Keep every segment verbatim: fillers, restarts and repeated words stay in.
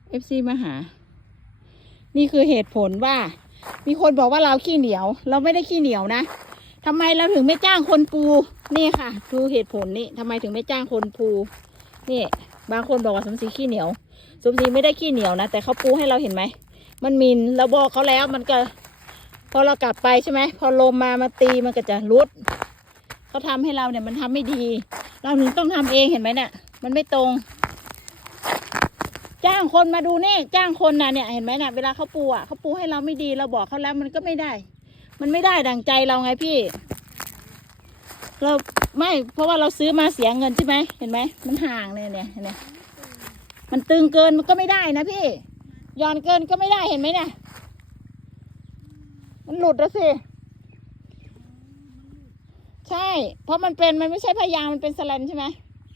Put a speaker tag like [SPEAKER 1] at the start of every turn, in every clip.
[SPEAKER 1] เอฟซีมาหานี่คือเหตุผลว่ามีคนบอกว่าเราขี้เหนียวเราไม่ได้ขี้เหนียวนะทำไมเราถึงไม่จ้างคนปูนี่ค่ะดูเหตุผลนี่ทำไมถึงไม่จ้างคนปูนี่บางคนบอกว่าสมศรีขี้เหนียวสมศรีไม่ได้ขี้เหนียวนะแต่เขาปูให้เราเห็นไหมมันมินเราบอกเขาแล้วมันก็พอเรากลับไปใช่ไหมพอลมมามาตีมันก็จะรุดเขาทำให้เราเนี่ยมันทำไม่ดีเราถึงต้องทำเองเห็นไหมเนี่ยมันไม่ตรงจ้างคนมาดูนี่จ้างคนนะเนี่ยเห็นไหมเนี่ยเวลาเขาปูอ่ะเขาปูให้เราไม่ดีเราบอกเขาแล้วมันก็ไม่ได้มันไม่ได้ดั่งใจเราไงพี่เราไม่เพราะว่าเราซื้อมาเสียเงินใช่ไหมเห็นไหมมันห่างเนี่ยเนี่ยเนี่ยมันตึงเกินมันก็ไม่ได้นะพี่ย่อนเกินก็ไม่ได้เห็นไหมเนี่ยมันหลุดแล้วสิใช่เพราะมันเป็นมันไม่ใช่พยางมันเป็นสแลนใช่ไหม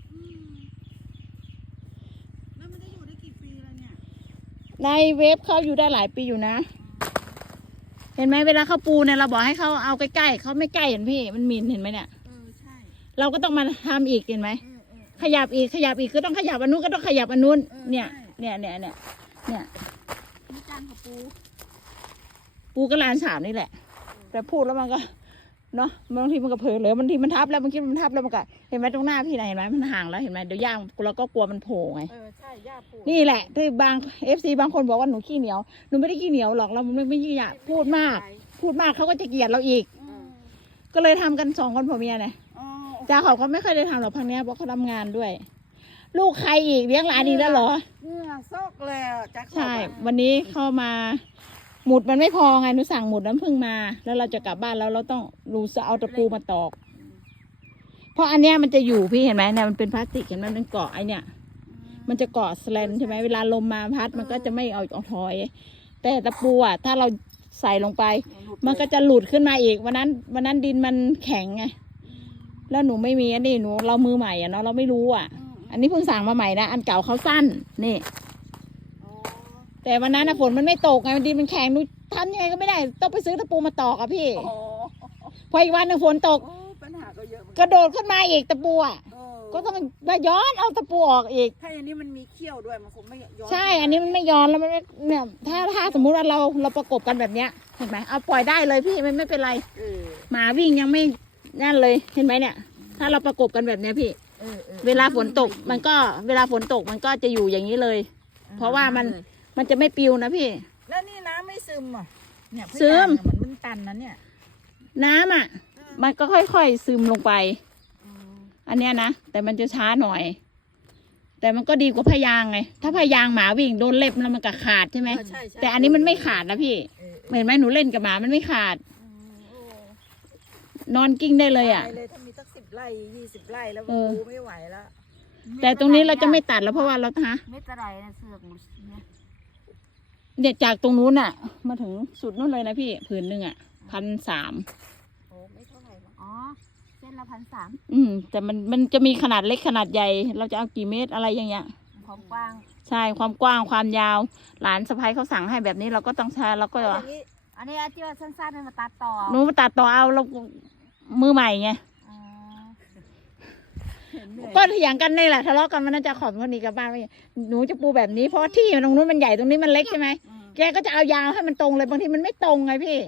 [SPEAKER 2] แล้วมันจะอยู่ได้กี่ปีแล้วเนี่ย
[SPEAKER 1] ในเว็บเขาอยู่ได้หลายปีอยู่นะเห็นไหมเวลาเขาปูเนี่ยเราบอกให้เขาเอาใกล้ๆเขาไม่ใกล้เห็นพี่มันมินเห็นไหมเนี่ย
[SPEAKER 2] เออใช่
[SPEAKER 1] เราก็ต้องมาทำอีกเห็นไหม
[SPEAKER 2] เออเออ
[SPEAKER 1] ขยับอีกขยับอีกก็ต้องขยับอันนู้นก็ต้องขยับอันนู้นเนี่ยเนี่ยเนี่ยเนี่ยเนี่ย
[SPEAKER 2] มีจานกับปู
[SPEAKER 1] ปูก็ลานสามนี่แหละแต่พูดแล้วมันก็เนาะบางทีมันก็เผลอเลยบางทีมันทับแล้วบางทีมันทับแล้วมันก็เห็นไหมตรงหน้าพี่ไหนเห็นไหมมันห่างแล้วเห็นไหมเดี๋ยวย่างเราก็กลัวมันโผล่ไง
[SPEAKER 2] เออใช่ย่าปู
[SPEAKER 1] นี่แหละที่บางเอฟซีบางคนบอกว่าหนูขี้เหนียวหนูไม่ได้ขี้เหนียวหรอกเราไม่ไม่ยี่อยากพูดมากพูดมากเขาก็จะเกลียดเราอีกก็เลยทำกันสองคนผัวเมียเนี่ยจ่าเขาเขาไม่เคยได้ทำหรอกพังเนี้ยเพราะเขาทำงานด้วยลูกใครอีกเลี้ยงหลานอีกแล้วเหรอ
[SPEAKER 2] เนี่ยซอกแล้วจัก
[SPEAKER 1] ใช่วันนี้เข้ามาหมุดมันไม่พอไงหนูสั่งหมุดน้ำผึ้งมาแล้วเราจะกลับบ้านแล้วเราต้องรูจะเอาตะปูมาตอกเพราะอันเนี้ยมันจะอยู่พี่เห็นไหมเนี่ยมันเป็นพลาสติกเห็นไหมมันเกาะไอเนี่ยมันจะเกาะสแลนใช่ไหมเวลาลมมาพัดมันก็จะไม่เอาเอาถอยแต่ตะปูอ่ะถ้าเราใส่ลงไปมันก็จะหลุดขึ้นมาอีกวันนั้นวันนั้นดินมันแข็งไงแล้วหนูไม่มีอันนี้หนูเรามือใหม่อ่ะเนาะเราไม่รู้อ่ะอันนี้เพิ่งสั่งมาใหม่นะอันเก่าเขาสั้นนี่แต่วันนั้นนะฝนมันไม่ตกไงดินมันแข็งหนูทำยังไงก็ไม่ได้ต้องไปซื้อตะปูมาตอกอ่ะพี่พออีกวันหนึ่งฝนตก
[SPEAKER 2] ปัญหาก็เยอะ
[SPEAKER 1] กระโดดขึ้นมาอีกตะปูอ่ะก็ต้องมาย้อนเอาตะปูออกอีก
[SPEAKER 2] ถ้าอย่างนี้มันมีเขี้ยวด้วยมันคงไม่ย้อน
[SPEAKER 1] ใช่อันนี้มันไม่ย้อนแล้วมันไม่เนี่ยถ้าถ้าสมมุติว่าเราเราประกบกันแบบเนี้ยเห็นไหมเอาปล่อยได้เลยพี่ไม่ไม่เป็นไรหมาวิ่งยังไม่นั่นเลยเห็นไหมเนี่ยถ้าเราประกบกันแบบเนี้ยพี่เวลาฝนตกมันก็เวลาฝนตกมันก็จะอยู่อย่างนี้เลยเพราะว่ามันมันจะไม่ปิวนะพี่
[SPEAKER 2] แล้วนี่น้ำไม่ซึมอ่ะเนี่ย
[SPEAKER 1] ซึม
[SPEAKER 2] มันมันตันนะเนี่ย
[SPEAKER 1] น้ำอ่ะมันก็ค่อยๆซึมลงไปอันเนี้ยนะแต่มันจะช้าหน่อยแต่มันก็ดีกว่าพยางไงถ้าพยางหมาวิ่งโดนเล็บแล้วมันก็ขาดใช่ไหมแต่อันนี้มันไม่ขาดนะพี่เห็นไหมหนูเล่นกับหมามันไม่ขาดนอนกิ้งได้เลยอ่ะ
[SPEAKER 2] เลยถ้ามีสักสิบไร่ยี่สิบไร่แล้วปูไม่ไหวแล้ว
[SPEAKER 1] แต่ตรงนี้เราจะไม่ตัดแล้วเพราะว่าเราฮะ
[SPEAKER 2] ไม่ตะไรนะเสือกเนี่ย
[SPEAKER 1] เนี่ยจากตรงนู้นอ่ะมาถึงสุดนู้นเลยนะพี่ผืนหนึ่งอ่ะพันสาม
[SPEAKER 2] โอ้ไม่เท่าไหร่อ๋อเส้นละพันสาม
[SPEAKER 1] อืมแต่มันมันจะมีขนาดเล็กขนาดใหญ่เราจะเอากี่เมตรอะไรอย่างเงี้ย
[SPEAKER 2] ความกว้าง
[SPEAKER 1] ใช่ความกว้างความยาวหลานสะพ้ายเขาสั่งให้แบบนี้เราก็ต้องใช้เราก็
[SPEAKER 2] อันนี้ที่ว่าสั้นๆมาตัดต่อ
[SPEAKER 1] หนูมาตัดต่อเอาเรามือใหม่ไงก็เถียงกันนี่แหละทะเลาะกันมันน่าจะขอบคนนี้กับบ้านว่าหนูจะปูแบบนี้เพราะที่ตรงนู้นมันใหญ่ตรงนี้มันเล็กใช่ไหมแกก็จะเอายาวให้มันตรงเลยบางทีมันไม่ตรงไงพี่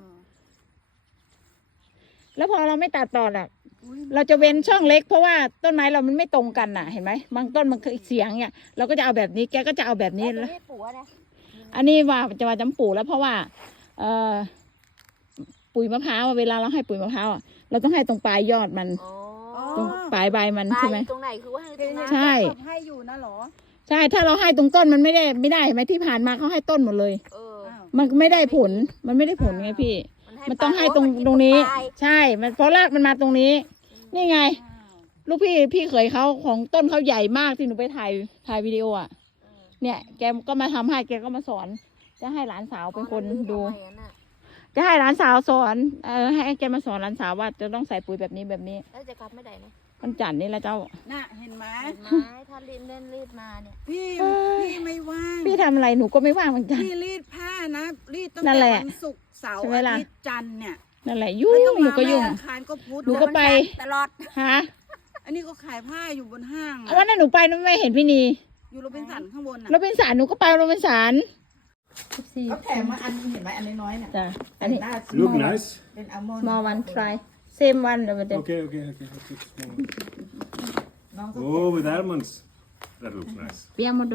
[SPEAKER 1] แล้วพอเราไม่ตัดต่อน่ะเราจะเว้นช่องเล็กเพราะว่าต้นไม้เรามันไม่ตรงกันน่ะเห็นไหมบางต้นมันคือเสียงเนี่ยเราก็จะเอาแบบนี้แกก็จะเอาแบบนี้แล้วอันนี้ว่าจะมาจำปูแล้วเพราะว่าเอ่อปุ๋ยมะพร้าวเวลาเราให้ปุ๋ยมะพร้าวเราต้องให้ตรงปลายยอดมันตรงปลายใบมันใช่ไหม
[SPEAKER 2] ตรงไหนคือว่าให้ตรงนั้น
[SPEAKER 1] ใช่
[SPEAKER 2] ให้อยู่นะหรอ
[SPEAKER 1] ใช่ถ้าเราให้ตรงต้นมันไม่ได้ไม่ได้ไหมที่ผ่านมาเขาให้ต้นหมดเลยมันไม่ได้ผลมันไม่ได้ผลไงพี่มันต้องให้ตรงตรงนี้ใช่มันเพราะรากมันมาตรงนี้นี่ไงลูกพี่พี่เขยเขาของต้นเขาใหญ่มากที่หนูไปถ่ายถ่ายวิดีโออ่ะเนี่ยแกก็มาทำให้แกก็มาสอนจะให้หลานสาวเป็นคนดูจะให้หลานสาวสอนเออให้แกมาสอนหลานสาวว่าจะต้องใส่ปุ๋ยแบบนี้แบบนี้
[SPEAKER 2] แล้วจะกลับไม่ได้นะ
[SPEAKER 1] มันจันนี่แหละเจ้า
[SPEAKER 2] น่ะเห็นไหมถ้ารีดเล่นรีดมาเนี่ยพี่พี่ไม่ว่าง
[SPEAKER 1] พี่ทำอะไรหนูก็ไม่ว่างเหมือนกัน
[SPEAKER 2] พี่รีดผ้านะรีดตั้งแต่วันศุกร์เสาร์อาทิตย์จันทร์เนี่ย
[SPEAKER 1] นั่นแหละยุ่งหนูก็ยุ่งหนูก็ไป
[SPEAKER 2] ตลอด
[SPEAKER 1] ฮะ
[SPEAKER 2] อันนี้ก็ขายผ้าอยู่บนห้าง
[SPEAKER 1] วันนั้นหนูไปไม่เห็นพี่นี
[SPEAKER 2] อยู่โรบินสันข้างบนน่ะ
[SPEAKER 1] โรบินสันหนูก็ไปโรบินสัน
[SPEAKER 2] เขาแถมมาอันเห็นไหมอันน้อยๆน่ะ
[SPEAKER 1] จ้ะอันนี้
[SPEAKER 3] Look nice.
[SPEAKER 2] เป็นอัลมอนด์
[SPEAKER 1] small one try same one เดี๋ยวมันจะ
[SPEAKER 3] Okay, okay, okay. I'll take small one.
[SPEAKER 2] น้องก็
[SPEAKER 3] Oh, with almonds. That looks nice.
[SPEAKER 1] เปียกหมดดู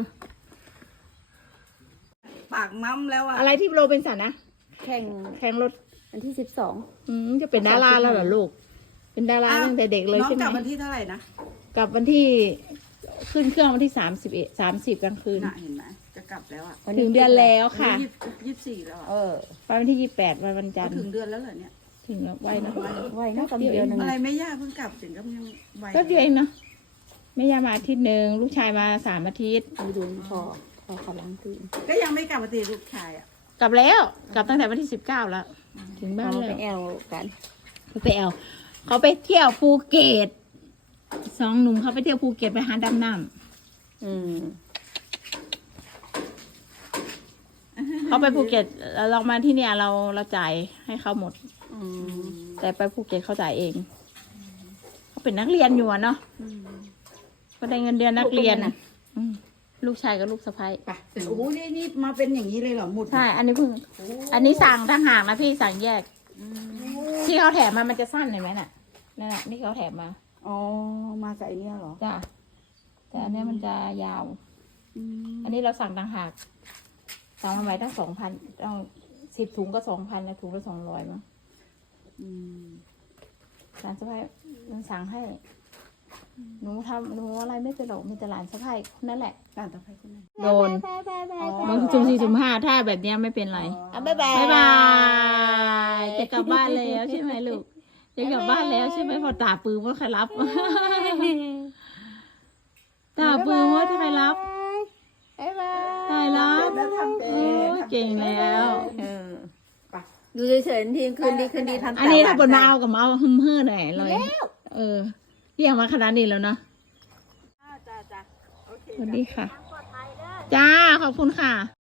[SPEAKER 2] ปากม้ำแล้วอ่ะ
[SPEAKER 1] อะไรที่โรบินสันนะ
[SPEAKER 4] แข่ง
[SPEAKER 1] แข่งรถ
[SPEAKER 4] วันที่สิบสอง
[SPEAKER 1] อืมจะเป็นดาราแล้วเหรอลูก เป็นดาราตั้งแต่เด็กเลย
[SPEAKER 2] น้อง
[SPEAKER 1] ใช่ไห
[SPEAKER 2] กลับ
[SPEAKER 1] ม
[SPEAKER 2] วันที่เท่าไหร่นะ
[SPEAKER 1] กลับวันที่ขึ้นเครื่องวันที่สามสิบเอ็ดสามสิบกลางคืน
[SPEAKER 2] น่ะเห็นไหมจะกลับแล้วอ่ะ
[SPEAKER 1] ถึงเดือนแล้วค่ะ
[SPEAKER 2] ยี่สิบยี่สิบสี่แล้วอะ
[SPEAKER 4] เออ
[SPEAKER 1] ไปวันที่ยี่สิบแปดวันวันจันทร์
[SPEAKER 2] ถึงเดือนแล้วเหรอเนี่ย
[SPEAKER 1] ถึงแล้วไวเนอะ
[SPEAKER 4] ไว้เนอะกำเดียวหนึ่ง
[SPEAKER 2] อะไรไม่ยากเพิ่งกลับถึงก็ยังไว
[SPEAKER 1] ก็เดียวเองเนาะแม่ยามาอาทิตย์หนึ่งลูกชายมาสามอาทิตย์
[SPEAKER 4] ดูดูพอพอเขาล้างตีน
[SPEAKER 2] ก็ยังไม่กลับมาตีลูกชายอ่ะ
[SPEAKER 1] กลับแล้วกลับตั้งแต่วันที่สิบเก้าแล้ว ถึงบ้าน
[SPEAKER 4] เรา
[SPEAKER 1] แล้
[SPEAKER 4] ไป
[SPEAKER 1] ว
[SPEAKER 4] แอลกัน
[SPEAKER 1] เขาไปแอลเขาไปเที่ยวภูเก็ตสองหนุ่มเขาไปเที่ยวภูเก็ตไปหาดำน้
[SPEAKER 4] อืม
[SPEAKER 1] ำเขาไปภูเก็ตแล้วเรามาที่เนี่ยเราเราจ่ายให้เขาหมด
[SPEAKER 4] อืม
[SPEAKER 1] แต่ไปภูเก็ตเขาจ่ายเองเขาเป็นนักเรียนอยู่อะเนาะก็ได้เงินเดือนนักเรียนอ่ะอืมลูกชายกับลูกสะใภ้
[SPEAKER 2] ไปแต่โอ้โหนี่นี่มาเป็นอย่างนี้เลยเหรอหมุด
[SPEAKER 1] ใช่ อันนี้เพิ่ง อันนี้สั่งต่างหากนะพี่สั่งแยก ที่เขาแถมมามันจะสั้นเห็นไหมน่ะนั่นแหละนี่เขาแถมมา
[SPEAKER 2] อ๋อมาจากไอเนี้ยเหรอ
[SPEAKER 1] จ้ะแต่อันเนี้ยมันจะยาว
[SPEAKER 2] อืม
[SPEAKER 1] อันนี้เราสั่งต่างหากสั่งมาไว้ตั้งสองพันต้องสิบถุงก็สองพันนะถุงละสองร้อยมั้ง
[SPEAKER 2] อืม
[SPEAKER 1] ร้านสะพายมันสั่งให้ หนูทำหนูอะไรไม่เป็นหรอกมีแต่หลานสะพายคนนั่นแหละ
[SPEAKER 2] การต่อไปคนนั้น
[SPEAKER 1] โดน
[SPEAKER 2] อ๋อ
[SPEAKER 1] บางสุ่มสี่สุ่มห้าถ้าแบบเนี้ยไม่เป็นไร
[SPEAKER 4] อ่ะบ๊ายบาย
[SPEAKER 1] บ๊ายบายจะกลับบ้านแล้วใช่ไหมลูกจะกลับบ้านแล้วใช่ไหมพอตาปืนว่าใครรับ ตาปืนว่าใครรับ
[SPEAKER 4] บ๊ายบาย
[SPEAKER 1] ใครรับ
[SPEAKER 2] แล้วทำเอ
[SPEAKER 1] โอ้
[SPEAKER 2] ง
[SPEAKER 1] ยเก่งแล้ว
[SPEAKER 4] เออ
[SPEAKER 2] ไป
[SPEAKER 4] ดูเฉยๆทีคืนดีคืนดีทำ
[SPEAKER 1] อันนี้ถ้า
[SPEAKER 4] ต
[SPEAKER 1] บนมาเอากับมาเอาหึมเฮ่อหน่อยเลย เออเรียกมาขนาดนี้แล้วเนาะ
[SPEAKER 2] จ้าจ้าโอเค
[SPEAKER 1] สวัสดีค่ะ จ้า ขอบคุณค่ะ